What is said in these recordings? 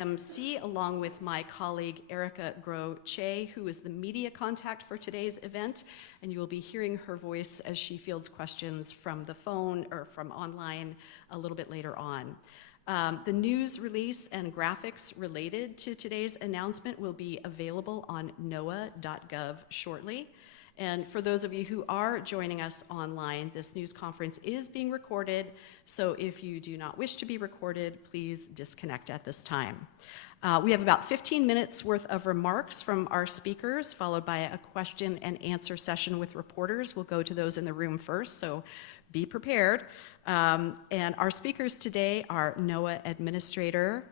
MC, along with my colleague Erica Groh-Che, who is the media contact for today's event, and you will be hearing her voice as she fields questions from the phone or from online a little bit later on. The news release and graphics related to today's announcement will be available on NOAA.gov shortly. And for those of you who are joining us online, this news conference is being recorded, so if you do not wish to be recorded, please disconnect at this time. We have about 15 minutes worth of remarks from our speakers, followed by a question and answer session with reporters. We'll go to those in the room first, so be prepared. And our speakers today are NOAA Administrator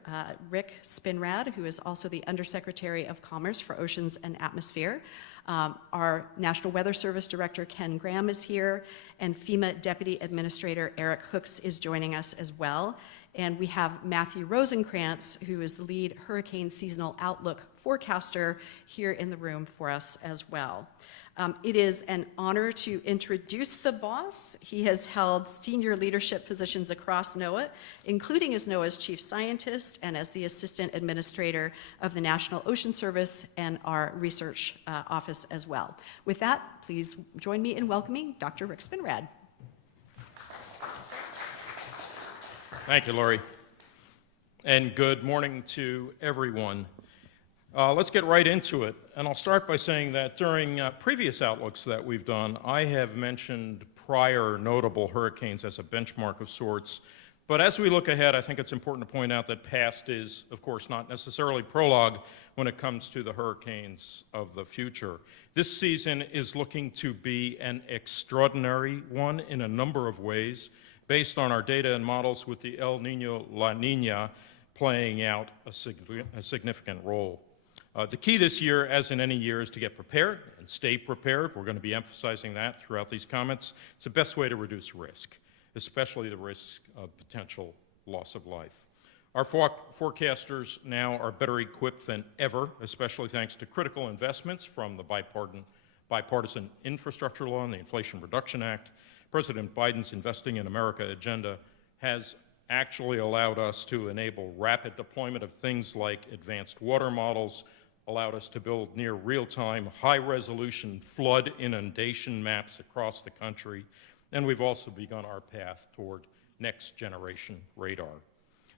Rick Spinrad, who is also the Undersecretary of Commerce for Oceans and Atmosphere. Our National Weather Service Director Ken Graham is here, and FEMA Deputy Administrator Eric Hooks is joining us as well. And we have Matthew Rosenkrantz, who is the lead hurricane seasonal outlook forecaster, here in the room for us as well. It is an honor to introduce the boss. He has held senior leadership positions across NOAA, including as NOAA's chief scientist and as the assistant administrator of the National Ocean Service and our research office as well. With that, please join me in welcoming Dr. Rick Spinrad. Thank you, Lori. And good morning to everyone. Let's get right into it. And I'll start by saying that during previous outlooks that we've done, I have mentioned prior notable hurricanes as a benchmark of sorts. But as we look ahead, I think it's important to point out that past is, of course, not necessarily prologue when it comes to the hurricanes of the future. This season is looking to be an extraordinary one in a number of ways, based on our data and models with the El Nino La Nina playing out a significant role. The key this year, as in any year, is to get prepared and stay prepared. We're going to be emphasizing that throughout these comments. It's the best way to reduce risk, especially the risk of potential loss of life. Our forecasters now are better equipped than ever, especially thanks to critical investments from the bipartisan infrastructure law and the Inflation Reduction Act. President Biden's Investing in America agenda has actually allowed us to enable rapid deployment of things like advanced water models, allowed us to build near real-time, high-resolution flood inundation maps across the country, and we've also begun our path toward next-generation radar.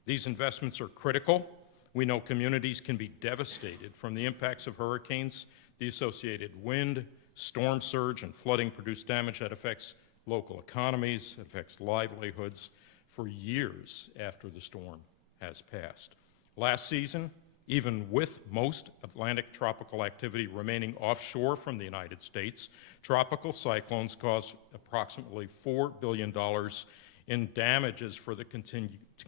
These investments are critical. We know communities can be devastated from the impacts of hurricanes. The associated wind, storm surge, and flooding produce damage that affects local economies, affects livelihoods for years after the storm has passed. Last season, even with most Atlantic tropical activity remaining offshore from the United States, tropical cyclones caused approximately $4 billion in damages for the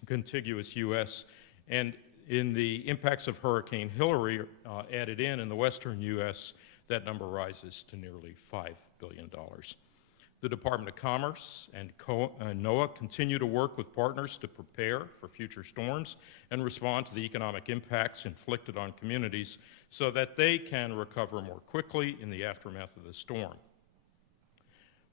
contiguous U.S., and in the impacts of Hurricane Hilary added in the western U.S., that number rises to nearly $5 billion. The Department of Commerce and NOAA continue to work with partners to prepare for future storms and respond to the economic impacts inflicted on communities so that they can recover more quickly in the aftermath of the storm.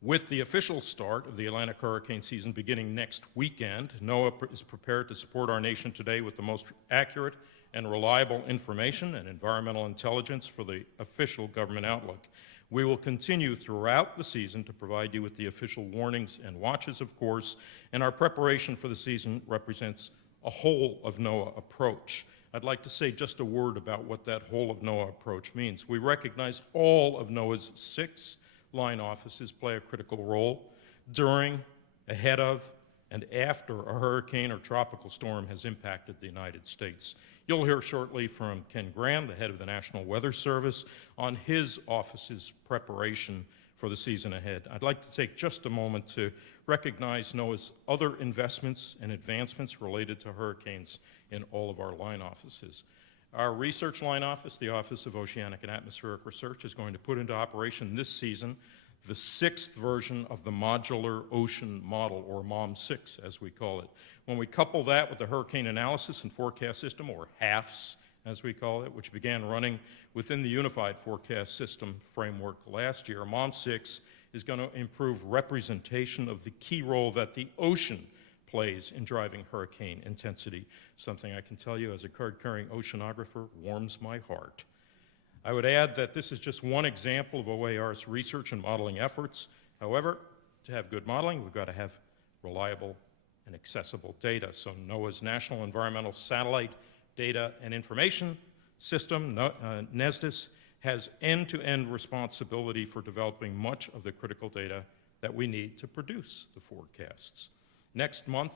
With the official start of the Atlantic hurricane season beginning next weekend, NOAA is prepared to support our nation today with the most accurate and reliable information and environmental intelligence for the official government outlook. We will continue throughout the season to provide you with the official warnings and watches, of course, and our preparation for the season represents a whole of NOAA approach. I'd like to say just a word about what that whole of NOAA approach means. We recognize all of NOAA's 6 line offices play a critical role during, ahead of, and after a hurricane or tropical storm has impacted the United States. You'll hear shortly from Ken Graham, the head of the National Weather Service, on his office's preparation for the season ahead. I'd like to take just a moment to recognize NOAA's other investments and advancements related to hurricanes in all of our line offices. Our research line office, the Office of Oceanic and Atmospheric Research, is going to put into operation this season the 6th version of the Modular Ocean Model, or MOM6, as we call it. When we couple that with the Hurricane Analysis and Forecast System, or HAFS, as we call it, which began running within the Unified Forecast System framework last year, MOM6 is going to improve representation of the key role that the ocean plays in driving hurricane intensity. Something I can tell you as a card-carrying oceanographer warms my heart. I would add that this is just one example of OAR's research and modeling efforts. However, to have good modeling, we've got to have reliable and accessible data. So NOAA's National Environmental Satellite Data and Information System, NESDIS, has end-to-end responsibility for developing much of the critical data that we need to produce the forecasts. Next month,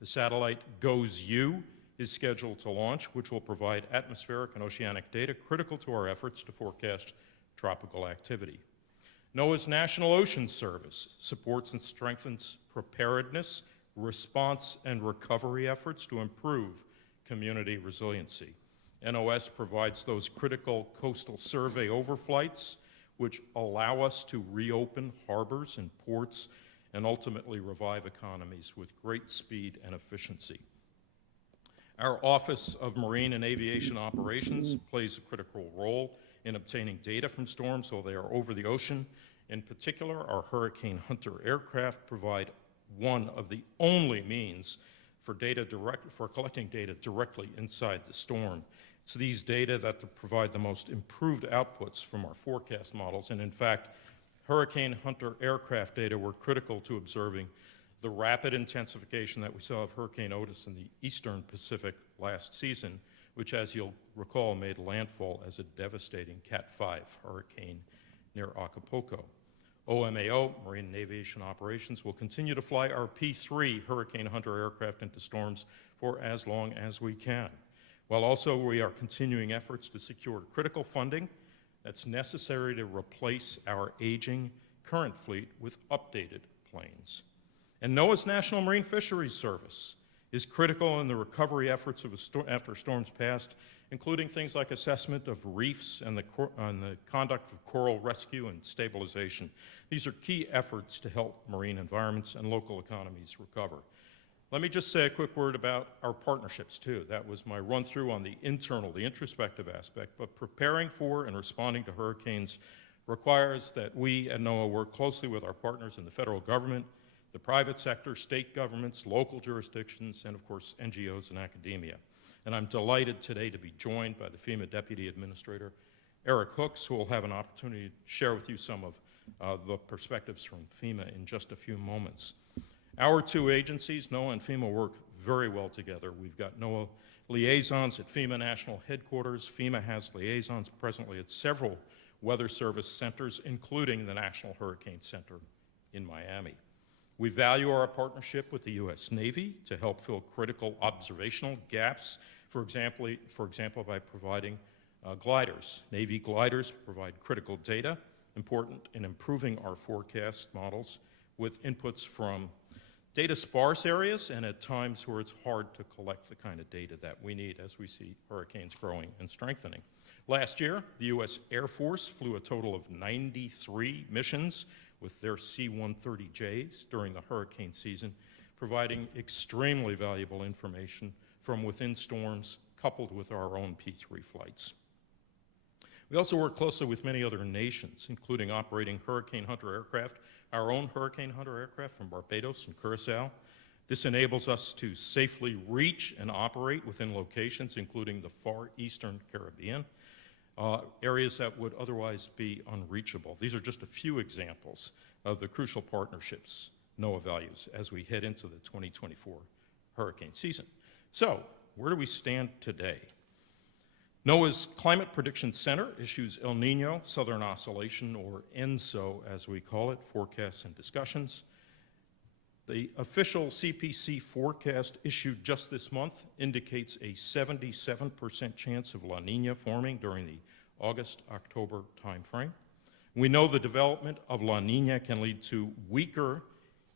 the satellite GOES-U is scheduled to launch, which will provide atmospheric and oceanic data critical to our efforts to forecast tropical activity. NOAA's National Ocean Service supports and strengthens preparedness, response, and recovery efforts to improve community resiliency. NOS provides those critical coastal survey overflights which allow us to reopen harbors and ports and ultimately revive economies with great speed and efficiency. Our Office of Marine and Aviation Operations plays a critical role in obtaining data from storms while they are over the ocean. In particular, our Hurricane Hunter aircraft provide one of the only means for collecting data directly inside the storm. It's these data that provide the most improved outputs from our forecast models, and in fact, Hurricane Hunter aircraft data were critical to observing the rapid intensification that we saw of Hurricane Otis in the eastern Pacific last season, which, as you'll recall, made landfall as a devastating Cat 5 hurricane near Acapulco. OMAO, Marine and Aviation Operations, will continue to fly our P-3 Hurricane Hunter aircraft into storms for as long as we can, while also we are continuing efforts to secure critical funding that's necessary to replace our aging current fleet with updated planes. And NOAA's National Marine Fisheries Service is critical in the recovery efforts of after storms past, including things like assessment of reefs and the conduct of coral rescue and stabilization. These are key efforts to help marine environments and local economies recover. Let me just say a quick word about our partnerships, too. That was my run-through on the internal, the introspective aspect, but preparing for and responding to hurricanes requires that we at NOAA work closely with our partners in the federal government, the private sector, state governments, local jurisdictions, and of course, NGOs and academia. And I'm delighted today to be joined by the FEMA Deputy Administrator, Eric Hooks, who will have an opportunity to share with you some of the perspectives from FEMA in just a few moments. Our two agencies, NOAA and FEMA, work very well together. We've got NOAA liaisons at FEMA National Headquarters. FEMA has liaisons presently at several Weather Service centers, including the National Hurricane Center in Miami. We value our partnership with the U.S. Navy to help fill critical observational gaps, for example, by providing gliders. Navy gliders provide critical data important in improving our forecast models with inputs from data-sparse areas and at times where it's hard to collect the kind of data that we need as we see hurricanes growing and strengthening. Last year, the U.S. Air Force flew a total of 93 missions with their C-130Js during the hurricane season, providing extremely valuable information from within storms coupled with our own P-3 flights. We also work closely with many other nations, including operating Hurricane Hunter aircraft, our own Hurricane Hunter aircraft from Barbados and Curacao. This enables us to safely reach and operate within locations, including the far eastern Caribbean, areas that would otherwise be unreachable. These are just a few examples of the crucial partnerships NOAA values as we head into the 2024 hurricane season. So, where do we stand today? NOAA's Climate Prediction Center issues El Nino, Southern Oscillation, or ENSO as we call it, forecasts and discussions. The official CPC forecast issued just this month indicates a 77% chance of La Nina forming during the August-October timeframe. We know the development of La Nina can lead to weaker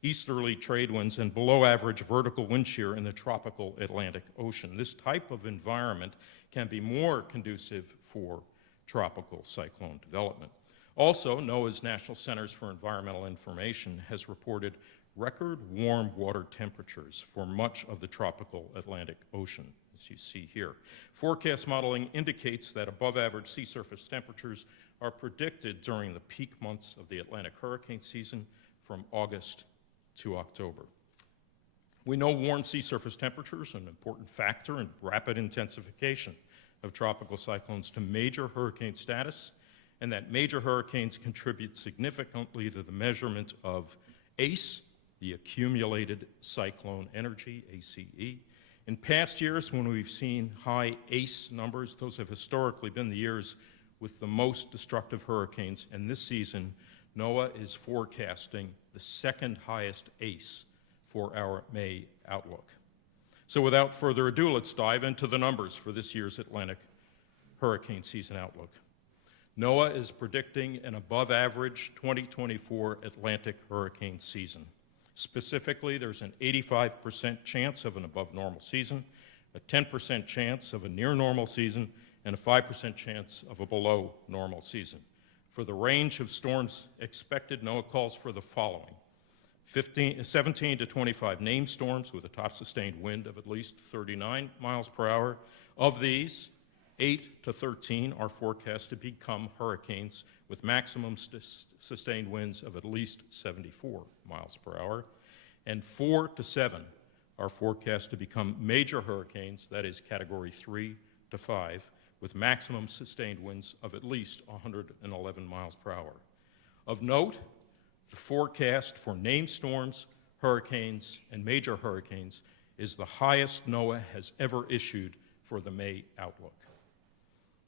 easterly trade winds and below-average vertical wind shear in the tropical Atlantic Ocean. This type of environment can be more conducive for tropical cyclone development. Also, NOAA's National Centers for Environmental Information has reported record warm water temperatures for much of the tropical Atlantic Ocean, as you see here. Forecast modeling indicates that above-average sea surface temperatures are predicted during the peak months of the Atlantic hurricane season from August to October. We know warm sea surface temperatures are an important factor in rapid intensification of tropical cyclones to major hurricane status, and that major hurricanes contribute significantly to the measurement of ACE, the accumulated cyclone energy, ACE. In past years, when we've seen high ACE numbers, those have historically been the years with the most destructive hurricanes, and this season, NOAA is forecasting the second highest ACE for our May outlook. So without further ado, let's dive into the numbers for this year's Atlantic hurricane season outlook. NOAA is predicting an above-average 2024 Atlantic hurricane season. Specifically, there's an 85% chance of an above-normal season, a 10% chance of a near-normal season, and a 5% chance of a below-normal season. For the range of storms expected, NOAA calls for the following: 17 to 25 named storms with a top sustained wind of at least 39 miles per hour. Of these, 8 to 13 are forecast to become hurricanes with maximum sustained winds of at least 74 miles per hour, and 4 to 7 are forecast to become major hurricanes, that is category 3 to 5, with maximum sustained winds of at least 111 miles per hour. Of note, the forecast for named storms, hurricanes, and major hurricanes is the highest NOAA has ever issued for the May outlook.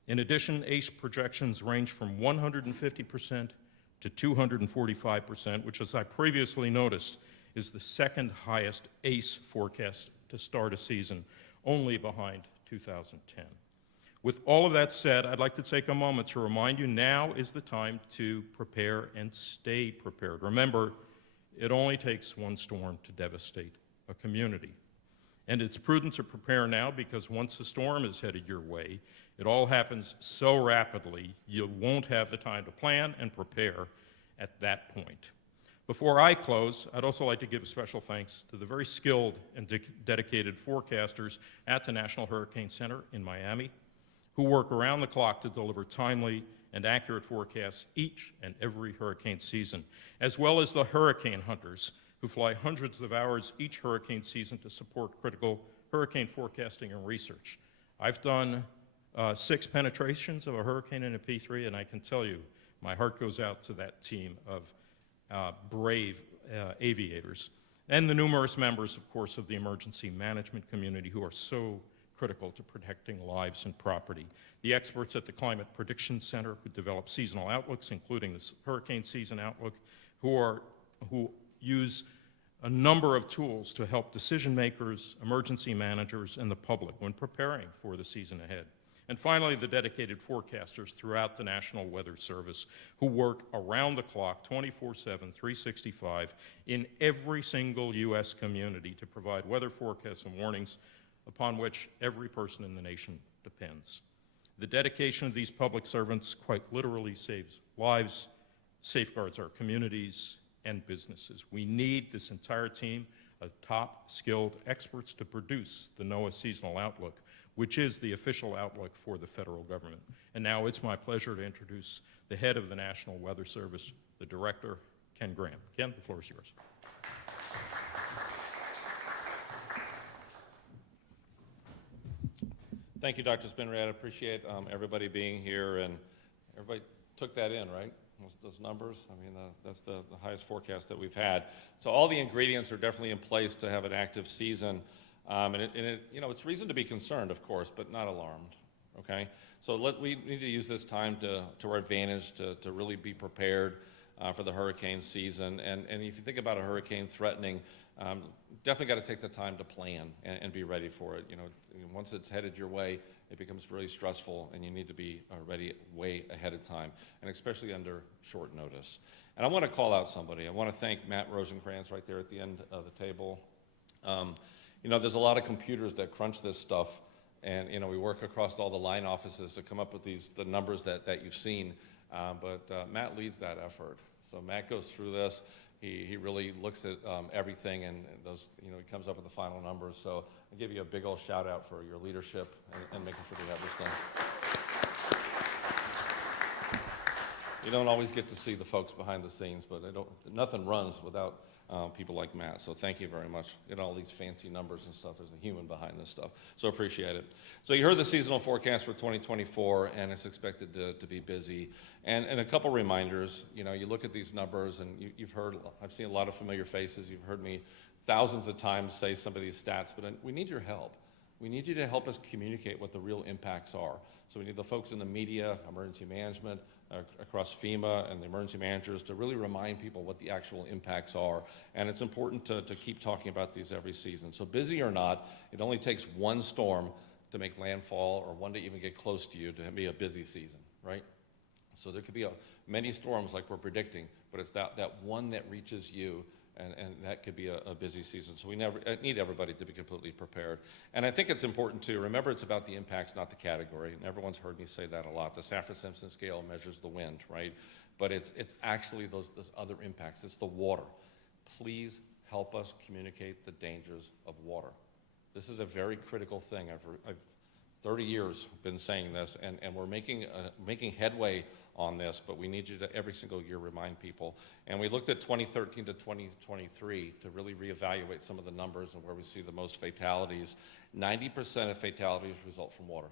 In addition, ACE projections range from 150% to 245%, which, as I previously noticed, is the second highest ACE forecast to start a season, only behind 2010. With all of that said, I'd like to take a moment to remind you now is the time to prepare and stay prepared. Remember, it only takes one storm to devastate a community. And it's prudent to prepare now because once the storm is headed your way, it all happens so rapidly, you won't have the time to plan and prepare at that point. Before I close, I'd also like to give a special thanks to the very skilled and dedicated forecasters at the National Hurricane Center in Miami, who work around the clock to deliver timely and accurate forecasts each and every hurricane season, as well as the hurricane hunters who fly hundreds of hours each hurricane season to support critical hurricane forecasting and research. I've done 6 penetrations of a hurricane in a P3, and I can tell you, my heart goes out to that team of brave aviators, and the numerous members, of course, of the emergency management community who are so critical to protecting lives and property. The experts at the Climate Prediction Center who develop seasonal outlooks, including the hurricane season outlook, who use a number of tools to help decision makers, emergency managers, and the public when preparing for the season ahead. And finally, the dedicated forecasters throughout the National Weather Service who work around the clock, 24/7, 365, in every single U.S. community to provide weather forecasts and warnings upon which every person in the nation depends. The dedication of these public servants quite literally saves lives, safeguards our communities and businesses. We need this entire team of top skilled experts to produce the NOAA Seasonal Outlook, which is the official outlook for the federal government. And now it's my pleasure to introduce the head of the National Weather Service, the director, Ken Graham. Ken, the floor is yours. Thank you, Dr. Spinrad. I appreciate everybody being here, and everybody took that in, right? Those numbers, I mean, that's the highest forecast that we've had. So all the ingredients are definitely in place to have an active season, it's reason to be concerned, of course, but not alarmed, okay? So we need to use this time to our advantage to really be prepared for the hurricane season, and if you think about a hurricane threatening, definitely got to take the time to plan and be ready for it. Once it's headed your way, it becomes really stressful, and you need to be ready way ahead of time, and especially under short notice. And I want to call out somebody. I want to thank Matt Rosencrantz right there at the end of the table. There's a lot of computers that crunch this stuff, and we work across all the line offices to come up with the numbers that you've seen, but Matt leads that effort. So Matt goes through this. He really looks at everything, and he comes up with the final numbers. So I give you a big old shout out for your leadership and making sure we have this done. You don't always get to see the folks behind the scenes, but nothing runs without people like Matt. So thank you very much. Get all these fancy numbers and stuff. There's a human behind this stuff. So appreciate it. So you heard the seasonal forecast for 2024, and it's expected to be busy. And a couple reminders. You know, you look at these numbers, and you've heard, I've seen a lot of familiar faces. You've heard me thousands of times say some of these stats, but we need your help. We need you to help us communicate what the real impacts are. So we need the folks in the media, emergency management, across FEMA and the emergency managers to really remind people what the actual impacts are. And it's important to keep talking about these every season. So busy or not, it only takes one storm to make landfall or one to even get close to you to be a busy season, right? So there could be many storms like we're predicting, but it's that one that reaches you, and that could be a busy season. So we need everybody to be completely prepared. And I think it's important to remember it's about the impacts, not the category. And everyone's heard me say that a lot. The Saffir-Simpson scale measures the wind, right? But it's actually those other impacts. It's the water. Please help us communicate the dangers of water. This is a very critical thing. I've 30 years been saying this, and we're making headway on this, but we need you to every single year remind people. And we looked at 2013 to 2023 to really reevaluate some of the numbers and where we see the most fatalities. 90% of fatalities result from water.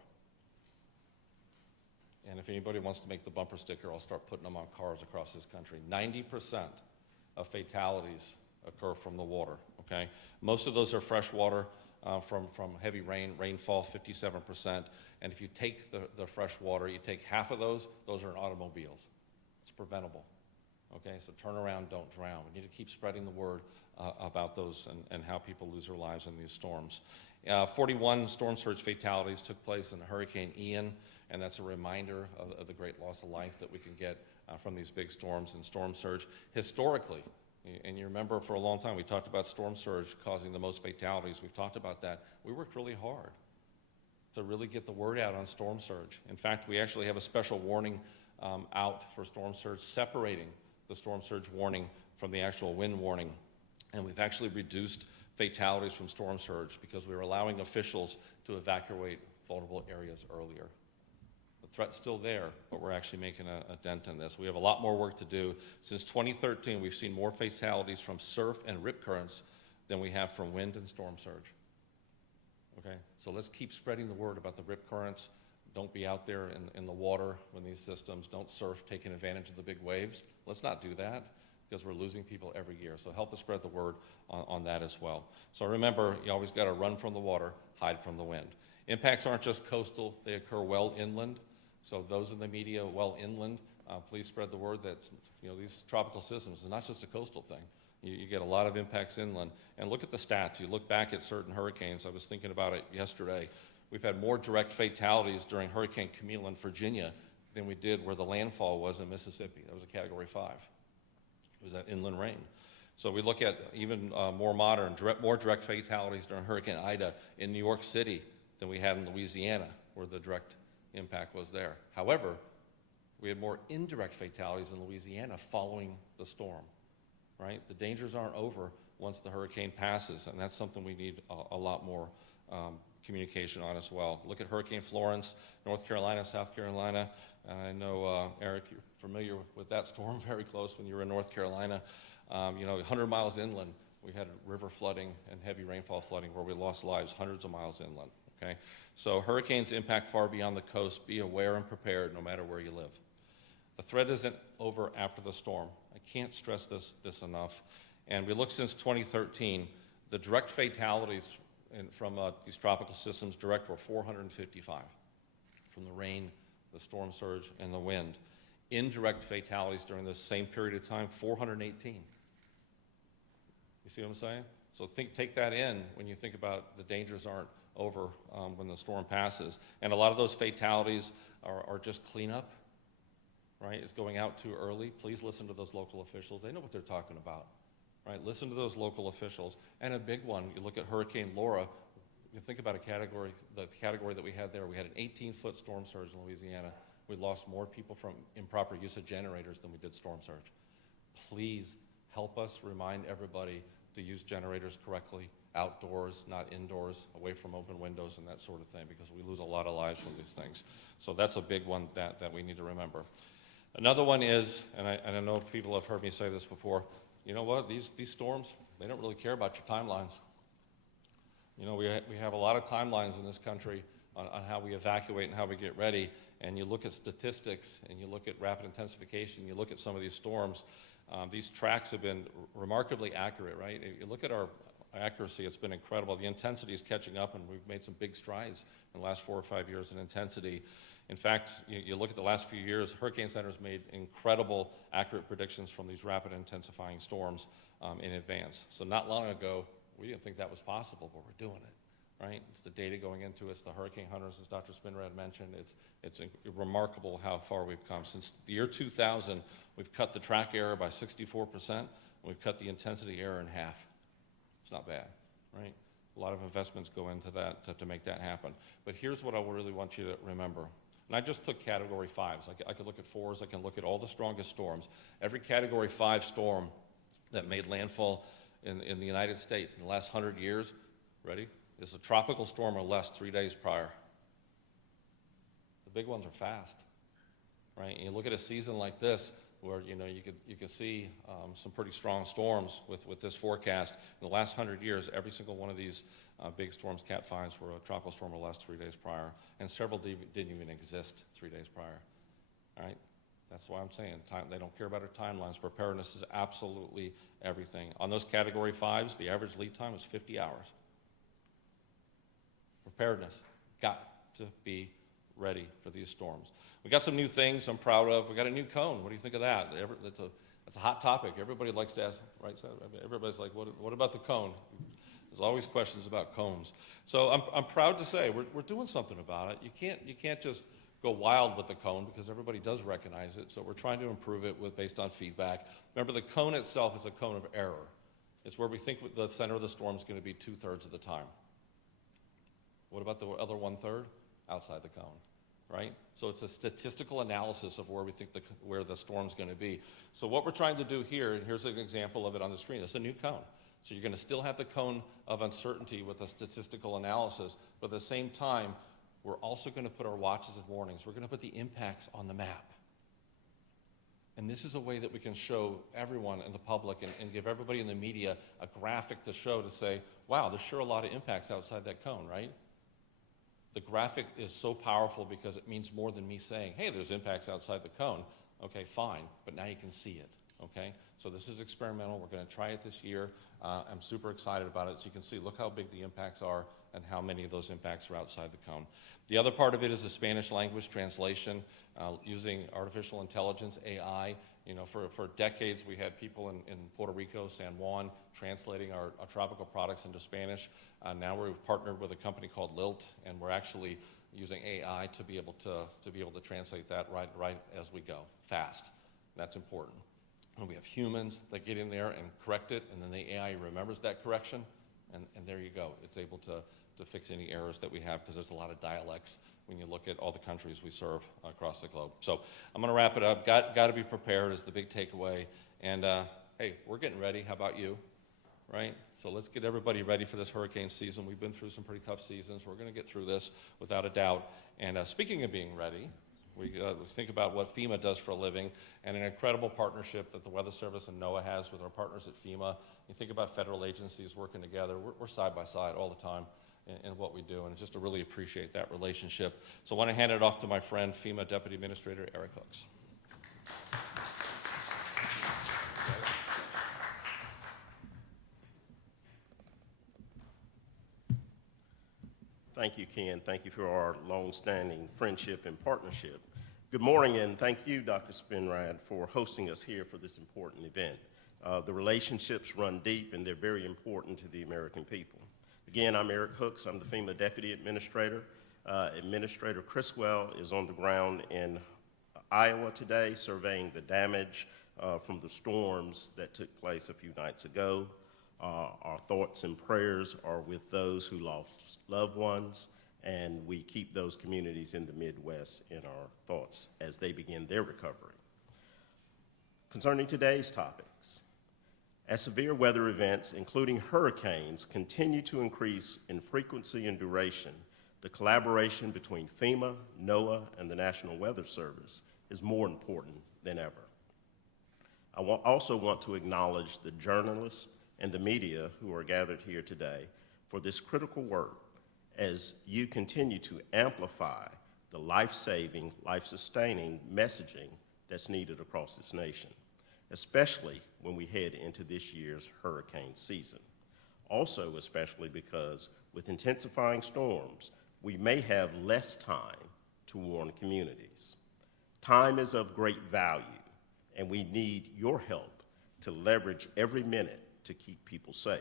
And if anybody wants to make the bumper sticker, I'll start putting them on cars across this country. 90% of fatalities occur from the water, okay? Most of those are fresh water from heavy rainfall, 57%. And if you take the fresh water, you take half of those are in automobiles. It's preventable, okay? So turn around, don't drown. We need to keep spreading the word about those and how people lose their lives in these storms. 41 storm surge fatalities took place in Hurricane Ian, and that's a reminder of the great loss of life that we can get from these big storms and storm surge. Historically, and you remember for a long time, we talked about storm surge causing the most fatalities. We've talked about that. We worked really hard to really get the word out on storm surge. In fact, we actually have a special warning out for storm surge, separating the storm surge warning from the actual wind warning. And we've actually reduced fatalities from storm surge because we were allowing officials to evacuate vulnerable areas earlier. The threat's still there, but we're actually making a dent in this. We have a lot more work to do. Since 2013, we've seen more fatalities from surf and rip currents than we have from wind and storm surge. Okay, so let's keep spreading the word about the rip currents. Don't be out there in the water when these systems, don't surf taking advantage of the big waves. Let's not do that because we're losing people every year. So help us spread the word on that as well. So remember, you always got to run from the water, hide from the wind. Impacts aren't just coastal, they occur well inland. So those in the media well inland, please spread the word that these tropical systems is not just a coastal thing. You get a lot of impacts inland. And look at the stats. You look back at certain hurricanes. I was thinking about it yesterday. We've had more direct fatalities during Hurricane Camille in Virginia than we did where the landfall was in Mississippi. That was a Category 5. It was that inland rain. So we look at even more modern, more direct fatalities during Hurricane Ida in New York City than we had in Louisiana, where the direct impact was there. However, we had more indirect fatalities in Louisiana following the storm, right? The dangers aren't over once the hurricane passes, and that's something we need a lot more communication on as well. Look at Hurricane Florence, North Carolina, South Carolina. I know, Eric, you're familiar with that storm very close when you were in North Carolina. 100 miles inland, we had river flooding and heavy rainfall flooding where we lost lives hundreds of miles inland, okay? So hurricanes impact far beyond the coast. Be aware and prepared no matter where you live. The threat isn't over after the storm. I can't stress this enough. And we look since 2013, the direct fatalities from these tropical systems direct were 455 from the rain, the storm surge, and the wind. Indirect fatalities during the same period of time, 418. You see what I'm saying? So take that in when you think about the dangers aren't over when the storm passes. And a lot of those fatalities are just cleanup, right? It's going out too early. Please listen to those local officials. They know what they're talking about, right? Listen to those local officials. And a big one, you look at Hurricane Laura, you think about the category that we had there. We had an 18-foot storm surge in Louisiana. We lost more people from improper use of generators than we did storm surge. Please help us remind everybody to use generators correctly, outdoors, not indoors, away from open windows and that sort of thing, because we lose a lot of lives from these things. So that's a big one that we need to remember. Another one is, and I know people have heard me say this before, you know what, these storms, they don't really care about your timelines. You know, we have a lot of timelines in this country on how we evacuate and how we get ready, and you look at statistics, and you look at rapid intensification, you look at some of these storms, these tracks have been remarkably accurate, right? If you look at our accuracy, it's been incredible. The intensity is catching up, and we've made some big strides in the last 4 or 5 years in intensity. In fact, you look at the last few years, Hurricane Center's made incredible accurate predictions from these rapid intensifying storms in advance. So not long ago, we didn't think that was possible, but we're doing it, right? It's the data going into it, it's the hurricane hunters, as Dr. Spinrad mentioned. It's remarkable how far we've come. Since the year 2000, we've cut the track error by 64%, and we've cut the intensity error in half. It's not bad, right? A lot of investments go into that to make that happen. But here's what I really want you to remember. And I just took category 5s. I could look at 4s, I can look at all the strongest storms. Every category 5 storm that made landfall in the United States in the last 100 years, ready, is a tropical storm or less 3 days prior. The big ones are fast, right? And you look at a season like this, where you could see some pretty strong storms with this forecast. In the last 100 years, every single one of these big storms, Cat 5s, were a tropical storm or less 3 days prior, and several didn't even exist 3 days prior. All right, that's why I'm saying they don't care about our timelines. Preparedness is absolutely everything. On those category 5s, the average lead time is 50 hours. Preparedness, got to be ready for these storms. We got some new things I'm proud of. We got a new cone. What do you think of that? That's a hot topic. Everybody likes to ask, right? So everybody's like, what about the cone? There's always questions about cones. So I'm proud to say we're doing something about it. You can't just go wild with the cone because everybody does recognize it. So we're trying to improve it based on feedback. Remember, the cone itself is a cone of error. It's where we think the center of the storm is going to be 2/3 of the time. What about the other 1/3? Outside the cone, right? So it's a statistical analysis of where we think where the storm's going to be. So what we're trying to do here, and here's an example of it on the screen, it's a new cone. So you're going to still have the cone of uncertainty with a statistical analysis, but at the same time, we're also going to put our watches and warnings. We're going to put the impacts on the map. And this is a way that we can show everyone in the public and give everybody in the media a graphic to show to say, wow, there's sure a lot of impacts outside that cone, right? The graphic is so powerful because it means more than me saying, hey, there's impacts outside the cone. Okay, fine, but now you can see it, okay? So this is experimental. We're going to try it this year. I'm super excited about it. So you can see, look how big the impacts are and how many of those impacts are outside the cone. The other part of it is the Spanish language translation using artificial intelligence, AI. You know, for decades, we had people in Puerto Rico, San Juan, translating our tropical products into Spanish. Now we're partnered with a company called Lilt, and we're actually using AI to be able to translate that right as we go, fast. That's important. And we have humans that get in there and correct it, and then the AI remembers that correction, and there you go. It's able to fix any errors that we have, because there's a lot of dialects when you look at all the countries we serve across the globe. So I'm going to wrap it up. Got to be prepared is the big takeaway. And hey, we're getting ready. How about you? Right? So let's get everybody ready for this hurricane season. We've been through some pretty tough seasons. We're going to get through this without a doubt. And speaking of being ready, we think about what FEMA does for a living and an incredible partnership that the Weather Service and NOAA has with our partners at FEMA. You think about federal agencies working together. We're side by side all the time in what we do, and just to really appreciate that relationship. So I want to hand it off to my friend, FEMA Deputy Administrator Eric Hooks. Thank you, Ken. Thank you for our long-standing friendship and partnership. Good morning, and thank you, Dr. Spinrad, for hosting us here for this important event. The relationships run deep, and they're very important to the American people. Again, I'm Eric Hooks. I'm the FEMA Deputy Administrator. Administrator Criswell is on the ground in Iowa today, surveying the damage from the storms that took place a few nights ago. Our thoughts and prayers are with those who lost loved ones, and we keep those communities in the Midwest in our thoughts as they begin their recovery. Concerning today's topics, as severe weather events, including hurricanes, continue to increase in frequency and duration, the collaboration between FEMA, NOAA, and the National Weather Service is more important than ever. I also want to acknowledge the journalists and the media who are gathered here today for this critical work as you continue to amplify the life-saving, life-sustaining messaging that's needed across this nation, especially when we head into this year's hurricane season. Also, especially because with intensifying storms, we may have less time to warn communities. Time is of great value, and we need your help to leverage every minute to keep people safe.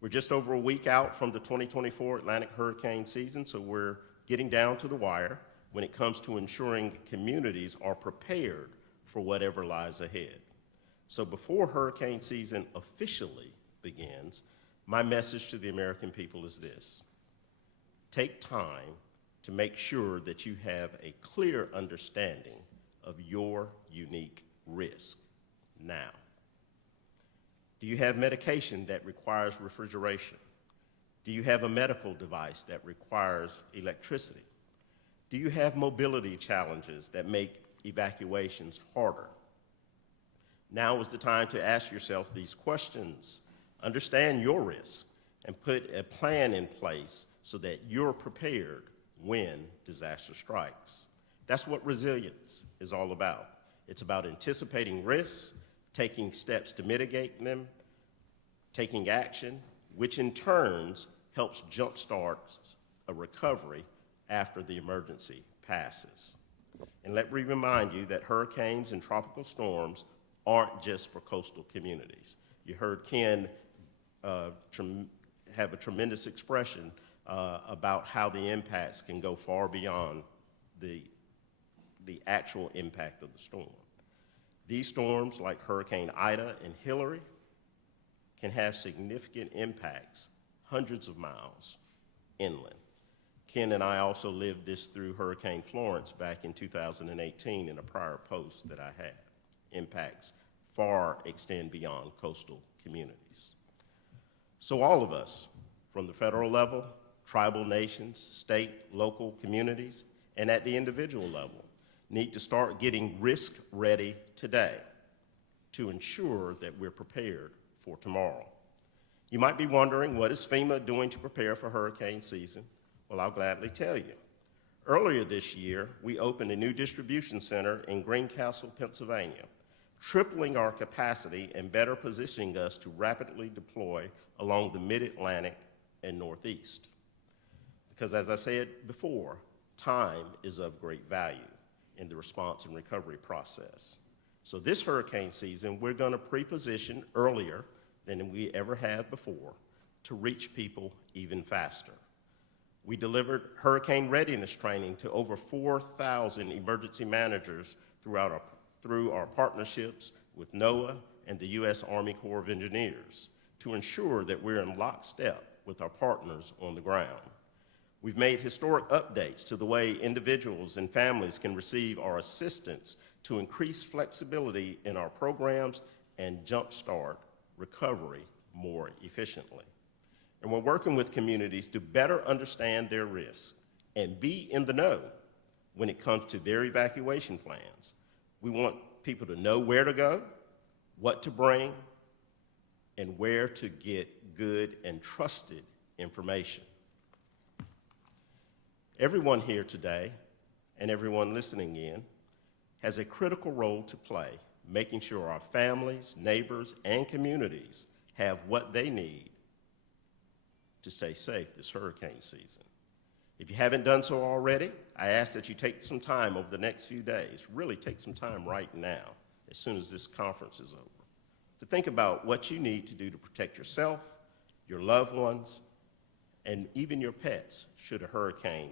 We're just over a week out from the 2024 Atlantic hurricane season, so we're getting down to the wire when it comes to ensuring communities are prepared for whatever lies ahead. So before hurricane season officially begins, my message to the American people is this: take time to make sure that you have a clear understanding of your unique risk now. Do you have medication that requires refrigeration? Do you have a medical device that requires electricity? Do you have mobility challenges that make evacuations harder? Now is the time to ask yourself these questions, understand your risk, and put a plan in place so that you're prepared when disaster strikes. That's what resilience is all about. It's about anticipating risks, taking steps to mitigate them, taking action, which in turn helps jumpstart a recovery after the emergency passes. And let me remind you that hurricanes and tropical storms aren't just for coastal communities. You heard Ken have a tremendous expression about how the impacts can go far beyond the actual impact of the storm. These storms, like Hurricane Ida and Hillary, can have significant impacts hundreds of miles inland. Ken and I also lived this through Hurricane Florence back in 2018 in a prior post that I had. Impacts far extend beyond coastal communities. So all of us, from the federal level, tribal nations, state, local communities, and at the individual level, need to start getting risk ready today to ensure that we're prepared for tomorrow. You might be wondering, what is FEMA doing to prepare for hurricane season? Well, I'll gladly tell you. Earlier this year, we opened a new distribution center in Greencastle, Pennsylvania, tripling our capacity and better positioning us to rapidly deploy along the mid-Atlantic and Northeast. Because as I said before, time is of great value in the response and recovery process. So this hurricane season, we're going to pre-position earlier than we ever have before to reach people even faster. We delivered hurricane readiness training to over 4,000 emergency managers through our partnerships with NOAA and the U.S. Army Corps of Engineers to ensure that we're in lockstep with our partners on the ground. We've made historic updates to the way individuals and families can receive our assistance to increase flexibility in our programs and jumpstart recovery more efficiently. And we're working with communities to better understand their risks and be in the know when it comes to their evacuation plans. We want people to know where to go, what to bring, and where to get good and trusted information. Everyone here today, and everyone listening in, has a critical role to play, making sure our families, neighbors, and communities have what they need to stay safe this hurricane season. If you haven't done so already, I ask that you take some time over the next few days, really take some time right now, as soon as this conference is over, to think about what you need to do to protect yourself, your loved ones, and even your pets should a hurricane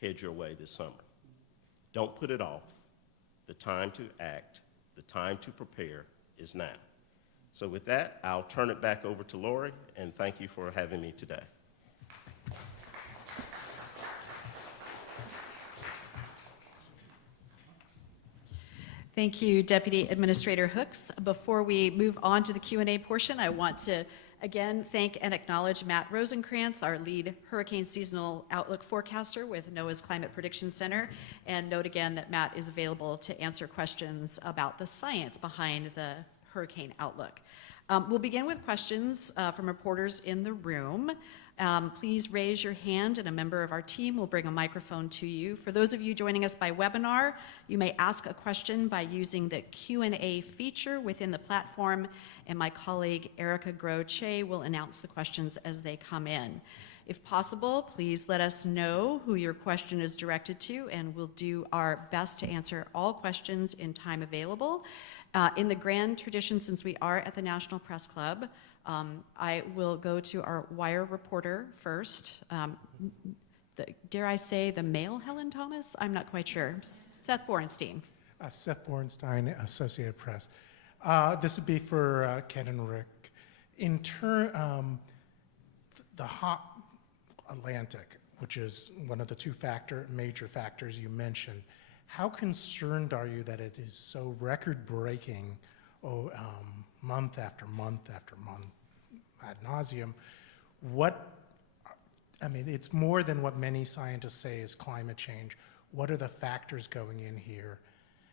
head your way this summer. Don't put it off. The time to act, the time to prepare is now. So with that, I'll turn it back over to Lori, and thank you for having me today. Thank you, Deputy Administrator Hooks. Before we move on to the Q&A portion, I want to Again, thank and acknowledge Matt Rosenkrantz, our lead hurricane seasonal outlook forecaster with NOAA's Climate Prediction Center. And note again that Matt is available to answer questions about the science behind the hurricane outlook. We'll begin with questions from reporters in the room. Please raise your hand and a member of our team will bring a microphone to you. For those of you joining us by webinar, you may ask a question by using the Q&A feature within the platform, and my colleague Erica Grow-Che will announce the questions as they come in. If possible, please let us know who your question is directed to, and we'll do our best to answer all questions in time available. In the grand tradition, since we are at the National Press Club, I will go to our wire reporter first. Dare I say the male Helen Thomas? I'm not quite sure. Seth Borenstein. Seth Borenstein, Associated Press. This would be for Ken and Rick. In the hot Atlantic, which is one of the two major factors you mentioned, how concerned are you that it is so record-breaking month after month after month ad nauseum? I mean, it's more than what many scientists say is climate change. What are the factors going in here?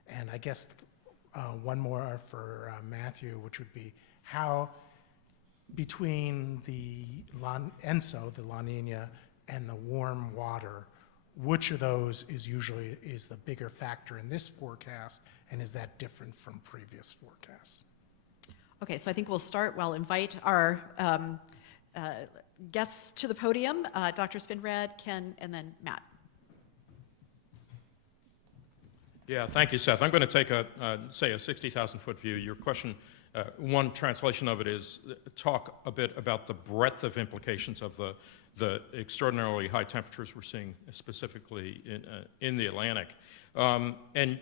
And I guess one more for Matthew, which would be how between the ENSO, the La Nina, and the warm water, which of those is the bigger factor in this forecast, and is that different from previous forecasts? Okay, so I think we'll start. We'll invite our guests to the podium, Dr. Spinrad, Ken, and then Matt. Yeah, thank you, Seth. I'm going to take say a 60,000-foot view. Your question, one translation of it is talk a bit about the breadth of implications of the extraordinarily high temperatures we're seeing specifically in the Atlantic. And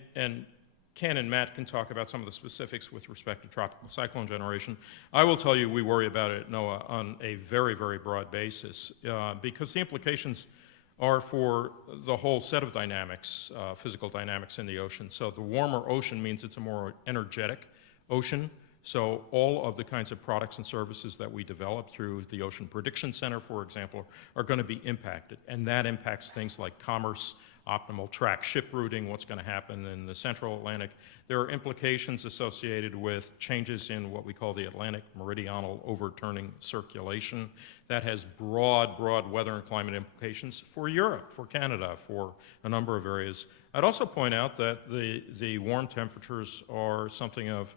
Ken and Matt can talk about some of the specifics with respect to tropical cyclone generation. I will tell you we worry about it at NOAA on a very, very broad basis because the implications are for the whole set of dynamics, physical dynamics in the ocean. So the warmer ocean means it's a more energetic ocean. So all of the kinds of products and services that we develop through the Ocean Prediction Center, for example, are going to be impacted. And that impacts things like commerce, optimal track ship routing, what's going to happen in the central Atlantic. There are implications associated with changes in what we call the Atlantic meridional overturning circulation. That has broad weather and climate implications for Europe, for Canada, for a number of areas. I'd also point out that the warm temperatures are something of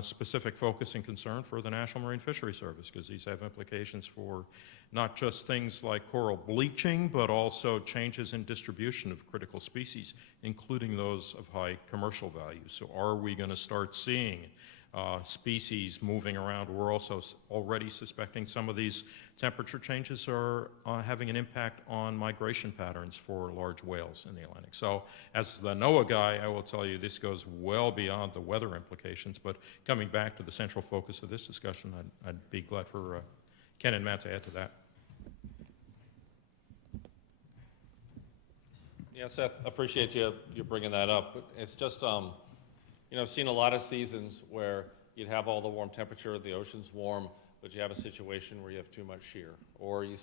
specific focus and concern for the National Marine Fisheries Service because these have implications for not just things like coral bleaching, but also changes in distribution of critical species, including those of high commercial value. So are we going to start seeing species moving around? We're also already suspecting some of these temperature changes are having an impact on migration patterns for large whales in the Atlantic. So as the NOAA guy, I will tell you this goes well beyond the weather implications, but coming back to the central focus of this discussion, I'd be glad for Ken and Matt to add to that. Yeah, Seth, appreciate you bringing that up. It's just, I've seen a lot of seasons where you'd have all the warm temperature, the ocean's warm, but you have a situation where you have too much shear. Or you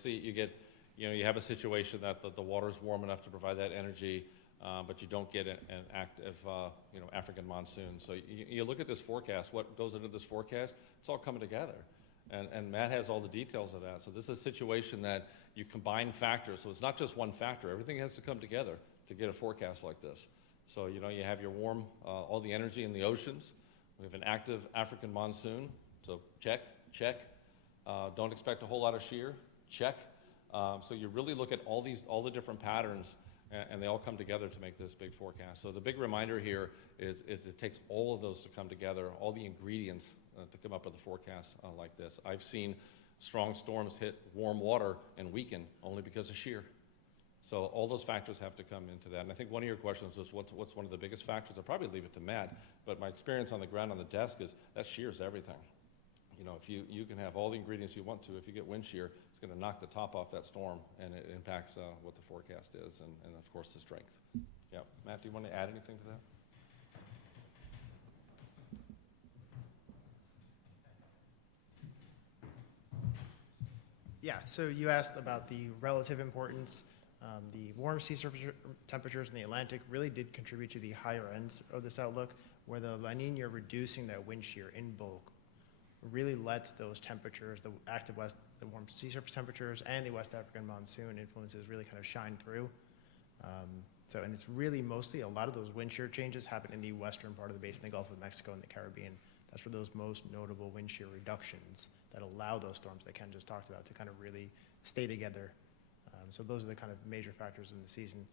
have a situation that the water's warm enough to provide that energy, but you don't get an active, African monsoon. So you look at this forecast, what goes into this forecast, it's all coming together. And Matt has all the details of that. So this is a situation that you combine factors. So it's not just one factor. Everything has to come together to get a forecast like this. So, you have your warm, all the energy in the oceans. We have an active African monsoon. So check. Don't expect a whole lot of shear. Check. So you really look at all the different patterns, and they all come together to make this big forecast. So the big reminder here is it takes all of those to come together, all the ingredients to come up with a forecast like this. I've seen strong storms hit warm water and weaken only because of shear. So all those factors have to come into that. And I think one of your questions was what's one of the biggest factors? I'll probably leave it to Matt, but my experience on the ground on the desk is that shear's everything. If you can have all the ingredients you want to, if you get wind shear, it's going to knock the top off that storm, and it impacts what the forecast is, and of course the strength. Yeah, Matt, do you want to add anything to that? Yeah, so you asked about the relative importance. The warm sea surface temperatures in the Atlantic really did contribute to the higher ends of this outlook, where the La Nina reducing that wind shear in bulk really lets those temperatures, the warm sea surface temperatures and the West African monsoon influences really kind of shine through. And it's really mostly a lot of those wind shear changes happen in the western part of the basin, the Gulf of Mexico and the Caribbean. That's where those most notable wind shear reductions that allow those storms that Ken just talked about to kind of really stay together. So those are the kind of major factors in the season.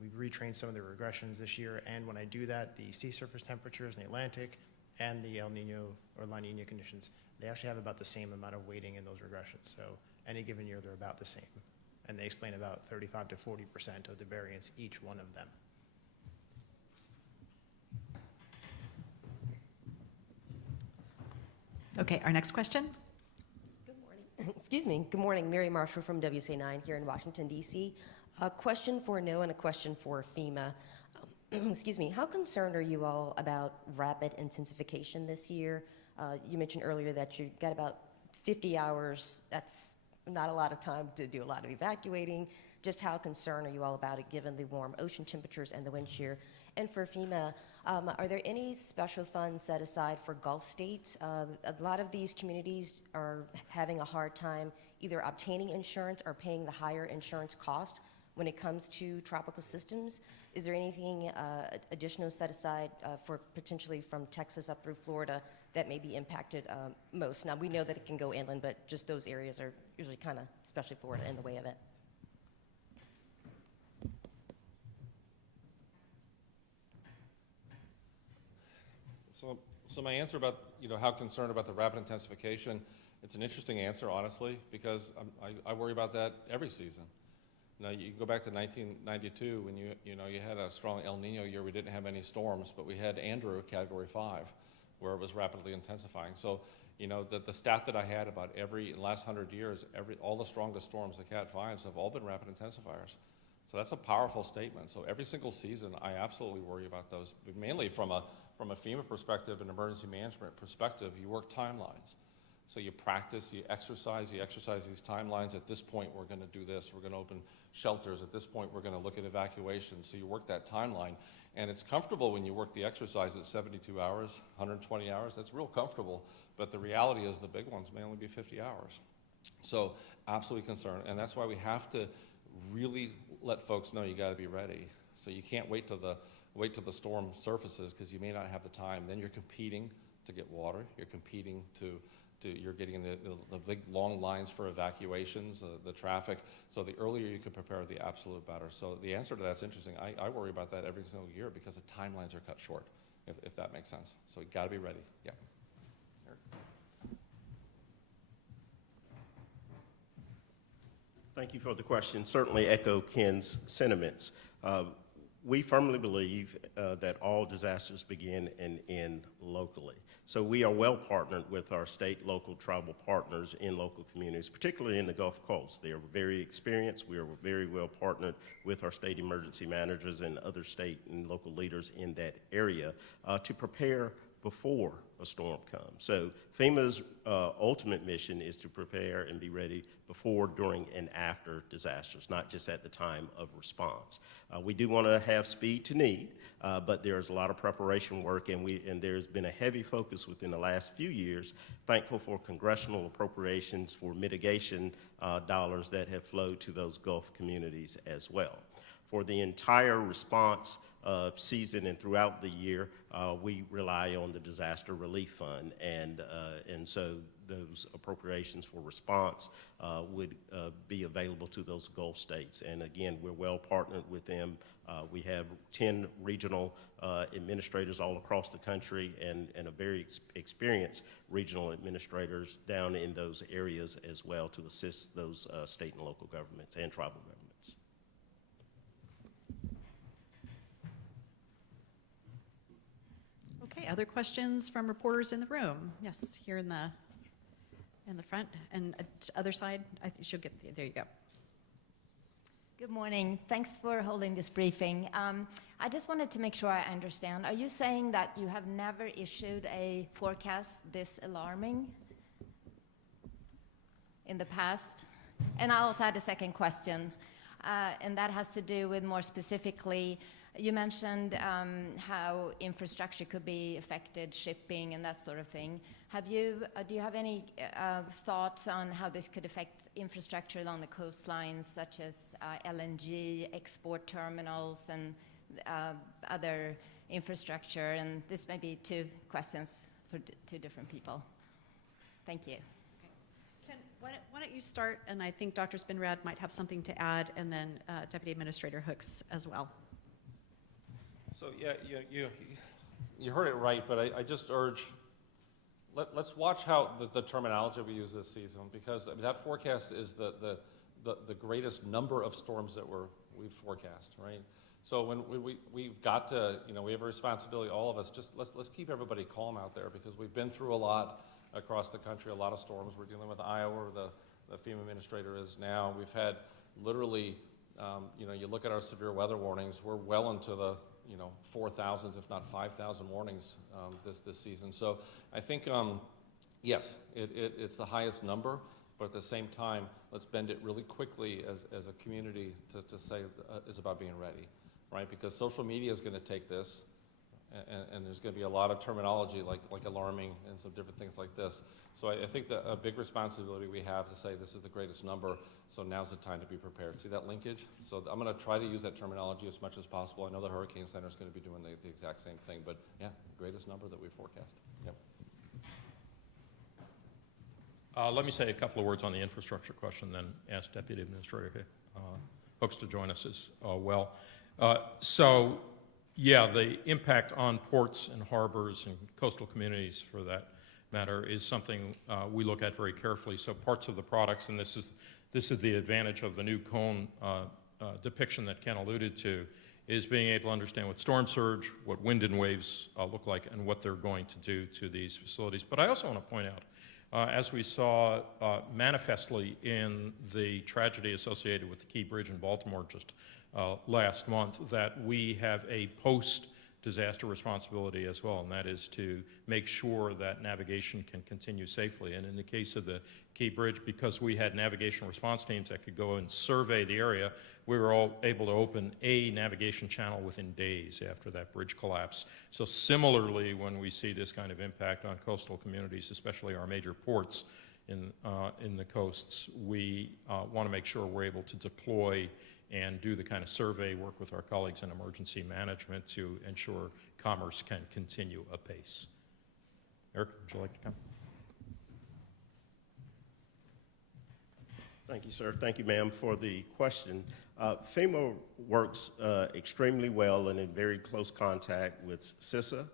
We've retrained some of the regressions this year, and when I do that, the sea surface temperatures in the Atlantic and the El Nino or La Nina conditions, they actually have about the same amount of weighting in those regressions. So any given year, they're about the same. And they explain about 35 to 40% of the variance, each one of them. Okay, our next question. Good morning. Excuse me. Good morning. Mary Marshall from WCA9 here in Washington, D.C. A question for NOAA and a question for FEMA. Excuse me. How concerned are you all about rapid intensification this year? You mentioned earlier that you got about 50 hours. That's not a lot of time to do a lot of evacuating. Just how concerned are you all about it given the warm ocean temperatures and the wind shear? And for FEMA, are there any special funds set aside for Gulf states? A lot of these communities are having a hard time either obtaining insurance or paying the higher insurance cost when it comes to tropical systems. Is there anything additional set aside for potentially from Texas up through Florida that may be impacted most? Now, we know that it can go inland, but just those areas are usually kind of, especially Florida, in the way of it. So my answer about, how concerned about the rapid intensification, it's an interesting answer, honestly, because I worry about that every season. Now, you go back to 1992 when you had a strong El Nino year. We didn't have any storms, but we had Andrew, Category 5, where it was rapidly intensifying. So, the stat that I had about in the last 100 years, all the strongest storms, the Cat 5s, have all been rapid intensifiers. So that's a powerful statement. So every single season, I absolutely worry about those, but mainly from a FEMA perspective and emergency management perspective, you work timelines. So you practice, you exercise these timelines. At this point, we're going to do this. We're going to open shelters. At this point, we're going to look at evacuation. So you work that timeline. And it's comfortable when you work the exercise at 72 hours, 120 hours. That's real comfortable. But the reality is the big ones may only be 50 hours. So absolutely concerned. And that's why we have to really let folks know you got to be ready. So you can't wait till the storm surfaces because you may not have the time. Then you're competing to get water. You're competing you're getting the big long lines for evacuations, the traffic. So the earlier you can prepare, the absolute better. So the answer to that's interesting. I worry about that every single year because the timelines are cut short, if that makes sense. So you got to be ready. Yeah. Thank you for the question. Certainly echo Ken's sentiments. We firmly believe that all disasters begin and end locally. So we are well partnered with our state, local, tribal partners in local communities, particularly in the Gulf Coast. They are very experienced. We are very well partnered with our state emergency managers and other state and local leaders in that area to prepare before a storm comes. So FEMA's ultimate mission is to prepare and be ready before, during, and after disasters, not just at the time of response. We do want to have speed to need, but there's a lot of preparation work, and there's been a heavy focus within the last few years, thankful for congressional appropriations for mitigation dollars that have flowed to those Gulf communities as well. For the entire response season and throughout the year, we rely on the Disaster Relief Fund, and so those appropriations for response would be available to those Gulf states. And again, we're well partnered with them. We have 10 regional administrators all across the country and a very experienced regional administrators down in those areas as well to assist those state and local governments and tribal governments. Okay, other questions from reporters in the room? Yes, here in the front and other side. I think she'll get there. You go. Good morning. Thanks for holding this briefing. I just wanted to make sure I understand. Are you saying that you have never issued a forecast this alarming in the past? And I also had a second question, and that has to do with more specifically, you mentioned how infrastructure could be affected, shipping and that sort of thing. Do you have any thoughts on how this could affect infrastructure along the coastlines, such as LNG, export terminals, and other infrastructure? And this may be two questions for two different people. Thank you. Ken, why don't you start, and I think Dr. Spinrad might have something to add, and then Deputy Administrator Hooks as well. So yeah, you heard it right, but I just urge, let's watch how the terminology we use this season, because that forecast is the greatest number of storms that we've forecast, right? So when we've got to, we have a responsibility, all of us, just let's keep everybody calm out there, because we've been through a lot across the country, a lot of storms. We're dealing with Iowa, the FEMA administrator is now. We've had literally, you look at our severe weather warnings, we're well into the 4,000s, if not 5,000 warnings this season. So I think, yes, it's the highest number, but at the same time, let's bend it really quickly as a community to say it's about being ready, right? Because social media is going to take this, and there's going to be a lot of terminology like alarming and some different things like this. So I think that a big responsibility we have to say this is the greatest number, so now's the time to be prepared. See that linkage? So I'm going to try to use that terminology as much as possible. I know the Hurricane Center is going to be doing the exact same thing, but yeah, greatest number that we forecast. Yep. Let me say a couple of words on the infrastructure question, then ask Deputy Administrator Hooks to join us as well. So, yeah, the impact on ports and harbors and coastal communities, for that matter, is something we look at very carefully. So parts of the products, and this is the advantage of the new cone depiction that Ken alluded to, is being able to understand what storm surge, what wind and waves look like, and what they're going to do to these facilities. But I also want to point out, as we saw manifestly in the tragedy associated with the Key Bridge in Baltimore just last month, that we have a post-disaster responsibility as well, and that is to make sure that navigation can continue safely. And in the case of the Key Bridge, because we had navigation response teams that could go and survey the area, we were all able to open a navigation channel within days after that bridge collapse. So similarly, when we see this kind of impact on coastal communities, especially our major ports in the coasts, we want to make sure we're able to deploy and do the kind of survey work with our colleagues in emergency management to ensure commerce can continue apace. Eric, would you like to come? Thank you, sir. Thank you, ma'am, for the question. FEMA works extremely well and in very close contact with CISA,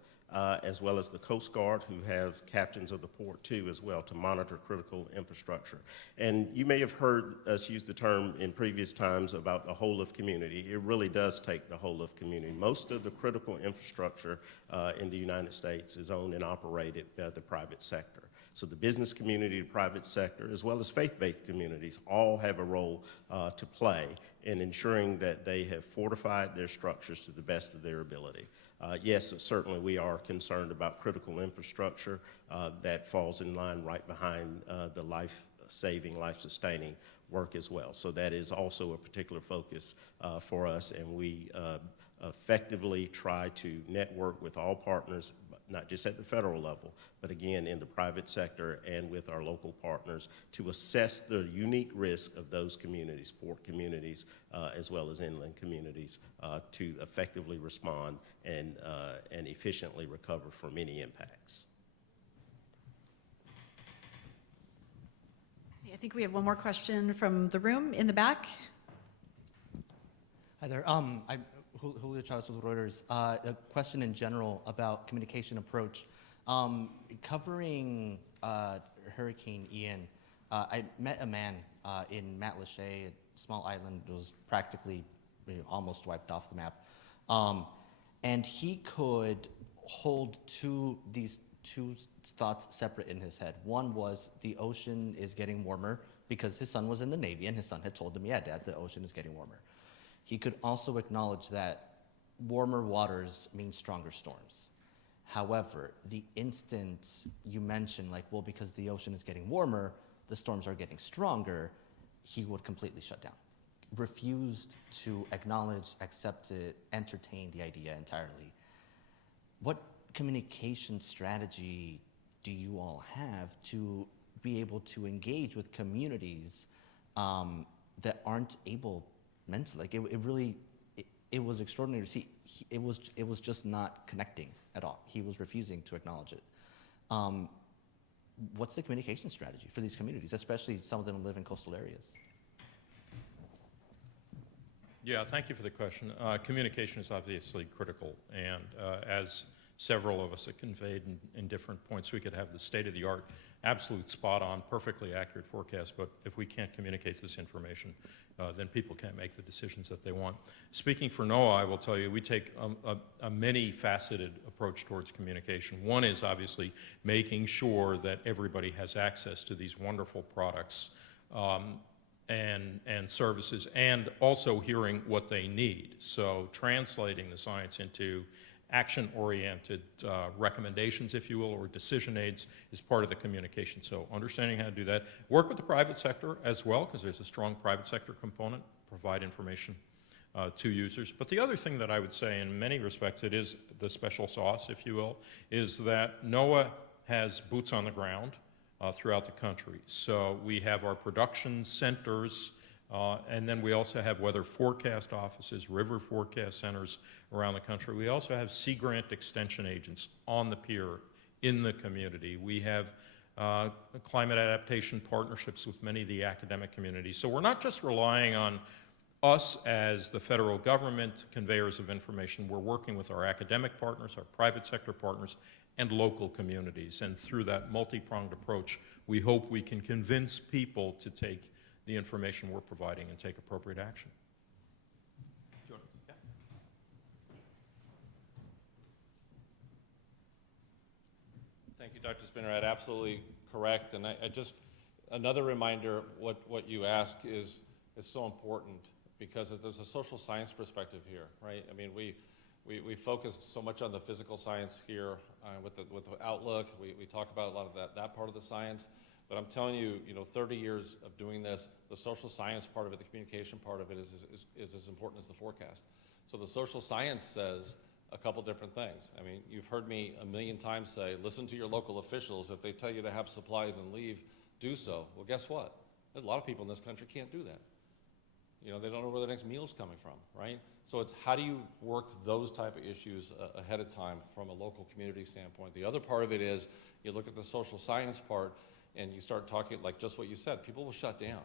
as well as the Coast Guard, who have captains of the port too as well to monitor critical infrastructure. And you may have heard us use the term in previous times about the whole of community. It really does take the whole of community. Most of the critical infrastructure in the United States is owned and operated by the private sector. So the business community, the private sector, as well as faith-based communities all have a role to play in ensuring that they have fortified their structures to the best of their ability. Yes, certainly we are concerned about critical infrastructure that falls in line right behind the life-saving, life-sustaining work as well. So that is also a particular focus for us, and we effectively try to network with all partners, not just at the federal level, but again in the private sector and with our local partners to assess the unique risk of those communities, port communities, as well as inland communities, to effectively respond and efficiently recover from any impacts. I think we have one more question from the room in the back. Hi there. I'm Julio Chavez with Reuters. A question in general about communication approach. Covering Hurricane Ian, I met a man in Matlacha, a small island that was practically almost wiped off the map. And he could hold these two thoughts separate in his head. One was the ocean is getting warmer because his son was in the Navy and his son had told him, yeah, Dad, the ocean is getting warmer. He could also acknowledge that warmer waters mean stronger storms. However, the instant you mention, like, well, because the ocean is getting warmer, the storms are getting stronger, he would completely shut down, refused to acknowledge, accept it, entertain the idea entirely. What communication strategy do you all have to be able to engage with communities that aren't able mentally? Like it was extraordinary to see. It was just not connecting at all. He was refusing to acknowledge it. What's the communication strategy for these communities, especially some of them live in coastal areas? Yeah, thank you for the question. Communication is obviously critical, and as several of us have conveyed in different points, we could have the state-of-the-art, absolute spot-on, perfectly accurate forecast, but if we can't communicate this information, then people can't make the decisions that they want. Speaking for NOAA, I will tell you, we take a many-faceted approach towards communication. One is obviously making sure that everybody has access to these wonderful products and services, and also hearing what they need. So translating the science into action-oriented recommendations, if you will, or decision aids is part of the communication. So understanding how to do that. Work with the private sector as well, because there's a strong private sector component, provide information to users. But the other thing that I would say, in many respects, it is the special sauce, if you will, is that NOAA has boots on the ground throughout the country. So we have our production centers, and then we also have weather forecast offices, river forecast centers around the country. We also have Sea Grant extension agents on the pier in the community. We have climate adaptation partnerships with many of the academic communities. So we're not just relying on us as the federal government conveyors of information. We're working with our academic partners, our private sector partners, and local communities. And through that multi-pronged approach, we hope we can convince people to take the information we're providing and take appropriate action. Thank you, Dr. Spinrad. Absolutely correct. And I just, another reminder, what you ask is so important, because there's a social science perspective here, right? I mean, we focus so much on the physical science here with the outlook. We talk about a lot of that part of the science. But I'm telling you, 30 years of doing this, the social science part of it, the communication part of it is as important as the forecast. So the social science says a couple different things. I mean, you've heard me a million times say, listen to your local officials. If they tell you to have supplies and leave, do so. Well, guess what? There's a lot of people in this country can't do that. They don't know where their next meal's coming from, right? So it's how do you work those type of issues ahead of time from a local community standpoint. The other part of it is you look at the social science part and you start talking, like just what you said, people will shut down.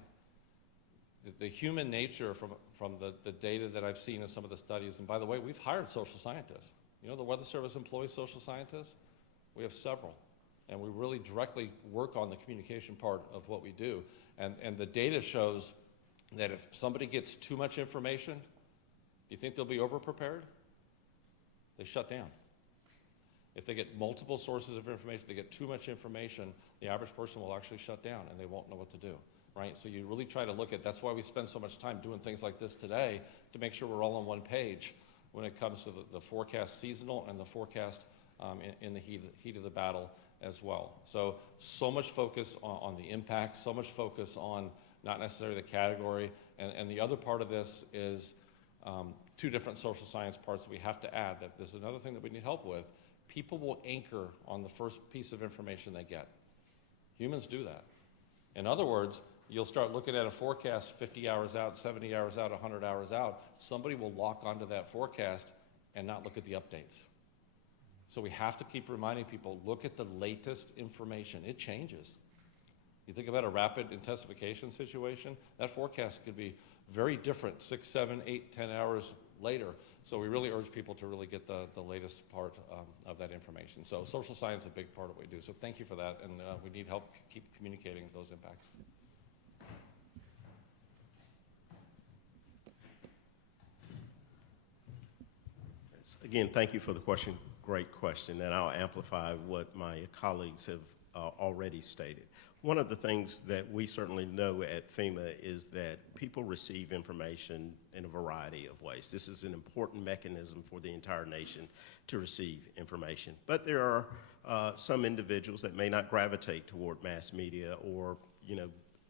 The human nature from the data that I've seen in some of the studies, and by the way, we've hired social scientists. The Weather Service employs social scientists. We have several. And we really directly work on the communication part of what we do. And the data shows that if somebody gets too much information, you think they'll be over-prepared? They shut down. If they get multiple sources of information, they get too much information, the average person will actually shut down and they won't know what to do, right? So you really try to look at, that's why we spend so much time doing things like this today, to make sure we're all on one page when it comes to the forecast seasonal and the forecast in the heat of the battle as well. So much focus on the impact, so much focus on not necessarily the category, and the other part of this is two different social science parts that we have to add. That there's another thing that we need help with. People will anchor on the first piece of information they get. Humans do that. In other words, you'll start looking at a forecast 50 hours out, 70 hours out, 100 hours out. Somebody will lock onto that forecast and not look at the updates. So we have to keep reminding people, look at the latest information. It changes. You think about a rapid intensification situation, that forecast could be very different 6, 7, 8, 10 hours later. So we really urge people to really get the latest part of that information. So social science is a big part of what we do. So thank you for that, and we need help keep communicating those impacts. Again, thank you for the question. Great question, and I'll amplify what my colleagues have already stated. One of the things that we certainly know at FEMA is that people receive information in a variety of ways. This is an important mechanism for the entire nation to receive information. But there are some individuals that may not gravitate toward mass media or,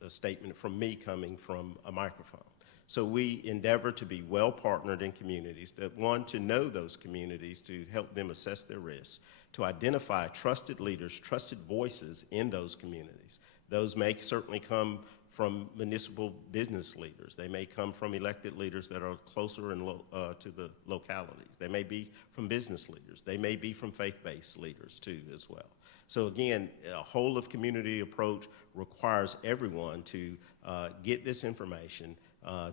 a statement from me coming from a microphone. So we endeavor to be well partnered in communities, that one, to know those communities, to help them assess their risks, to identify trusted leaders, trusted voices in those communities. Those may certainly come from municipal business leaders. They may come from elected leaders that are closer and to the localities. They may be from business leaders. They may be from faith-based leaders too as well. So again, a whole of community approach requires everyone to get this information,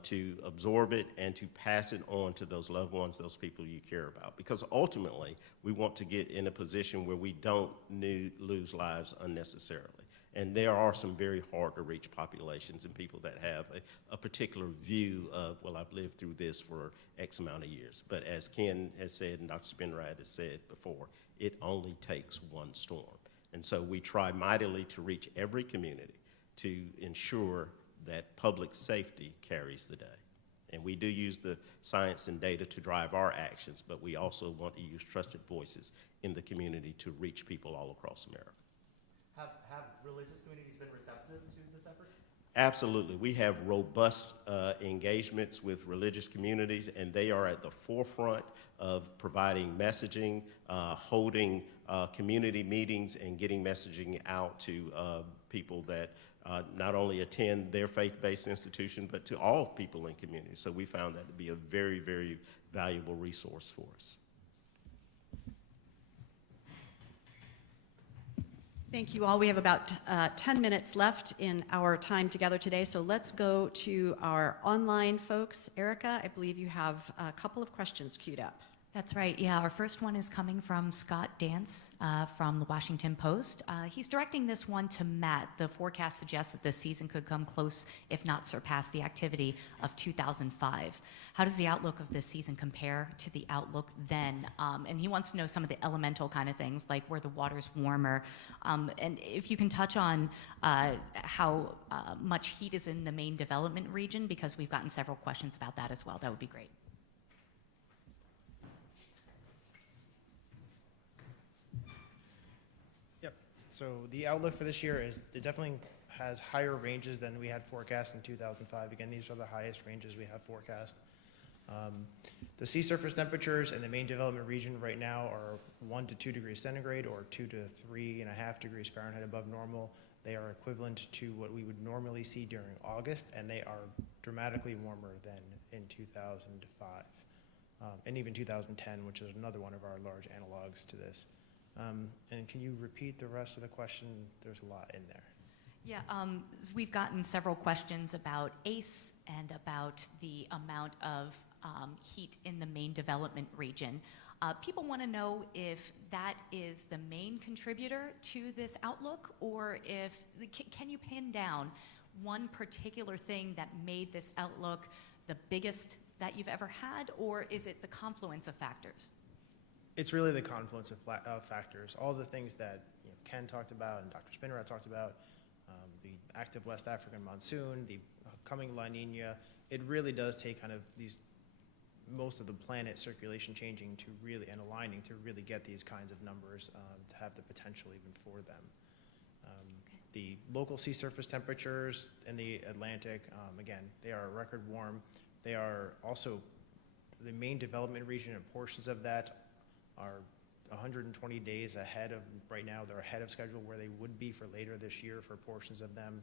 to absorb it, and to pass it on to those loved ones, those people you care about. Because ultimately, we want to get in a position where we don't lose lives unnecessarily. And there are some very hard to reach populations and people that have a particular view of, well, I've lived through this for X amount of years. But as Ken has said, and Dr. Spinrad has said before, it only takes one storm. And so we try mightily to reach every community to ensure that public safety carries the day. And we do use the science and data to drive our actions, but we also want to use trusted voices in the community to reach people all across America. Have religious communities been receptive to this effort? Absolutely. We have robust engagements with religious communities, and they are at the forefront of providing messaging, holding community meetings, and getting messaging out to people that not only attend their faith-based institution, but to all people in communities. So we found that to be a very, very valuable resource for us. Thank you all. We have about 10 minutes left in our time together today, so let's go to our online folks. Erica, I believe you have a couple of questions queued up. That's right. Yeah, our first one is coming from Scott Dance from the Washington Post. He's directing this one to Matt. The forecast suggests that this season could come close, if not surpass, the activity of 2005. How does the outlook of this season compare to the outlook then? And he wants to know some of the elemental kind of things, like where the water's warmer. And if you can touch on how much heat is in the main development region, because we've gotten several questions about that as well. That would be great. So the outlook for this year is, it definitely has higher ranges than we had forecast in 2005. Again, these are the highest ranges we have forecast. The sea surface temperatures in the main development region right now are 1 to 2 degrees centigrade or 2 to 3.5 degrees Fahrenheit above normal. They are equivalent to what we would normally see during August, and they are dramatically warmer than in 2005 and even 2010, which is another one of our large analogs to this. And can you repeat the rest of the question? There's a lot in there. Yeah, we've gotten several questions about ACE and about the amount of heat in the main development region. People want to know if that is the main contributor to this outlook, or if, can you pin down one particular thing that made this outlook the biggest that you've ever had, or is it the confluence of factors? It's really the confluence of factors. All the things that Ken talked about and Dr. Spinrad talked about, the active West African monsoon, the coming La Nina. It really does take kind of most of the planet circulation changing to really, and aligning to really get these kinds of numbers to have the potential even for them. The local sea surface temperatures in the Atlantic, again, they are record warm. They are also the main development region, and portions of that are 120 days ahead of, right now they're ahead of schedule where they would be for later this year for portions of them.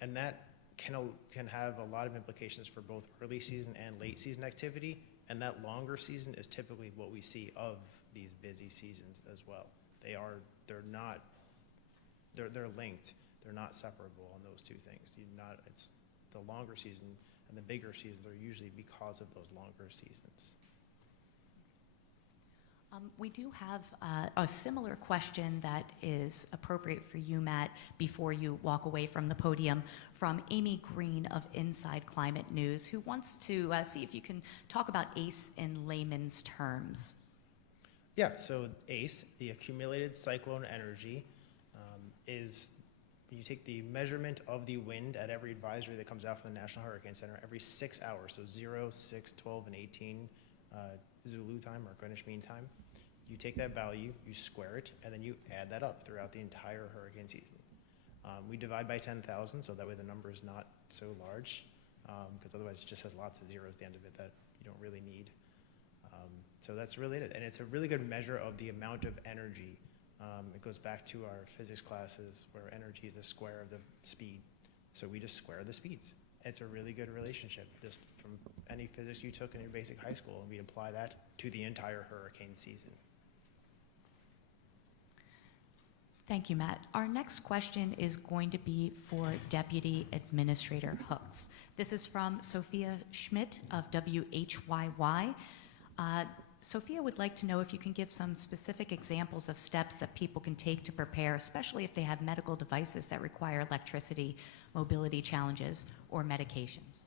And that can have a lot of implications for both early season and late season activity. And that longer season is typically what we see of these busy seasons as well. They're linked. They're not separable on those two things. It's the longer season and the bigger seasons are usually because of those longer seasons. We do have a similar question that is appropriate for you, Matt, before you walk away from the podium, from Amy Green of Inside Climate News, who wants to see if you can talk about ACE in layman's terms. Yeah, so ACE, the accumulated cyclone energy, is you take the measurement of the wind at every advisory that comes out from the National Hurricane Center every 6 hours, so 0, 6, 12, and 18 Zulu time or Greenwich Mean Time. You take that value, you square it, and then you add that up throughout the entire hurricane season. We divide by 10,000, so that way the number is not so large, because otherwise it just has lots of zeros at the end of it that you don't really need. So that's really it, and it's a really good measure of the amount of energy. It goes back to our physics classes where energy is the square of the speed. So we just square the speeds. It's a really good relationship, just from any physics you took in your basic high school, and we apply that to the entire hurricane season. Thank you, Matt. Our next question is going to be for Deputy Administrator Hooks. This is from Sophia Schmidt of WHYY. Sophia would like to know if you can give some specific examples of steps that people can take to prepare, especially if they have medical devices that require electricity, mobility challenges, or medications.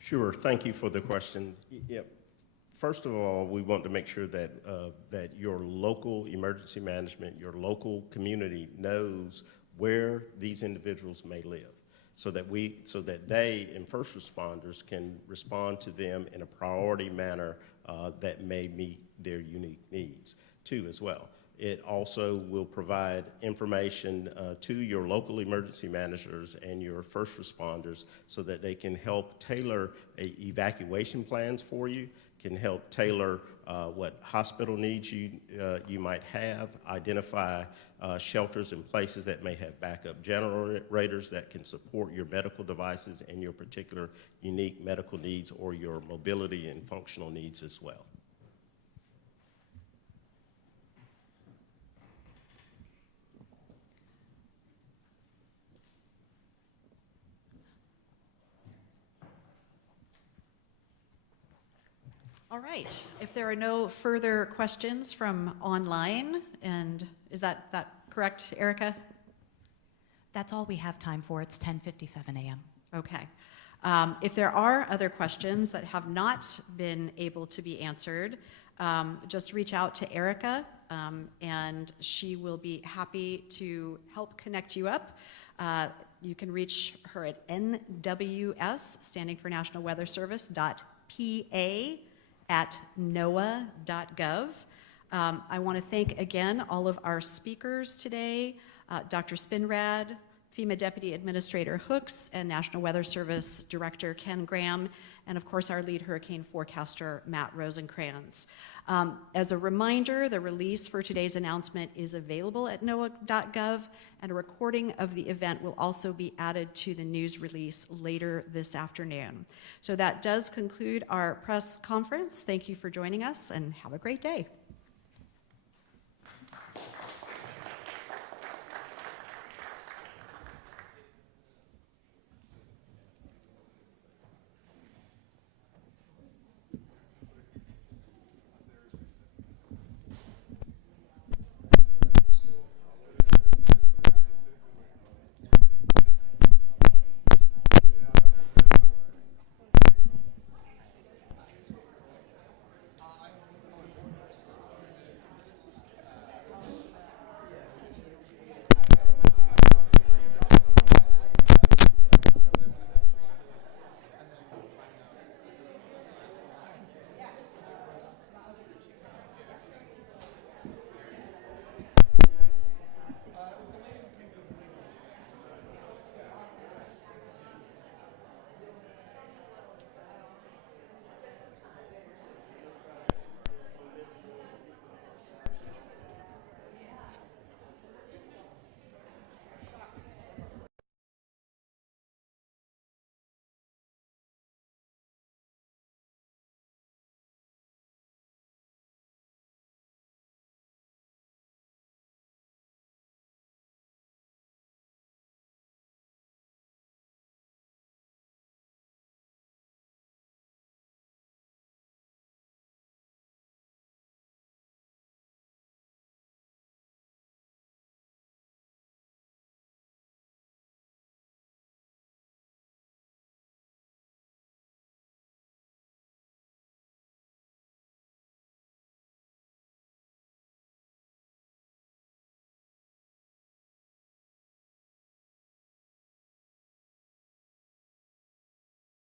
Sure, thank you for the question. Yep. First of all, we want to make sure that, that your local emergency management, your local community knows where these individuals may live, so that they and first responders can respond to them in a priority manner that may meet their unique needs too as well. It also will provide information to your local emergency managers and your first responders so that they can help tailor evacuation plans for you, can help tailor what hospital needs you might have, identify shelters and places that may have backup generators that can support your medical devices and your particular unique medical needs or your mobility and functional needs as well. All right, if there are no further questions from online, and is that correct, Erica? That's all we have time for. It's 10:57 a.m. Okay. If there are other questions that have not been able to be answered, just reach out to Erica, and she will be happy to help connect you up. You can reach her at NWS, standing for National Weather Service, .pa@noaa.gov. I want to thank again all of our speakers today, Dr. Spinrad, FEMA Deputy Administrator Hooks, and National Weather Service Director Ken Graham, and of course our lead hurricane forecaster, Matt Rosencrantz. As a reminder, the release for today's announcement is available at NOAA.gov, and a recording of the event will also be added to the news release later this afternoon. So that does conclude our press conference. Thank you for joining us, and have a great day.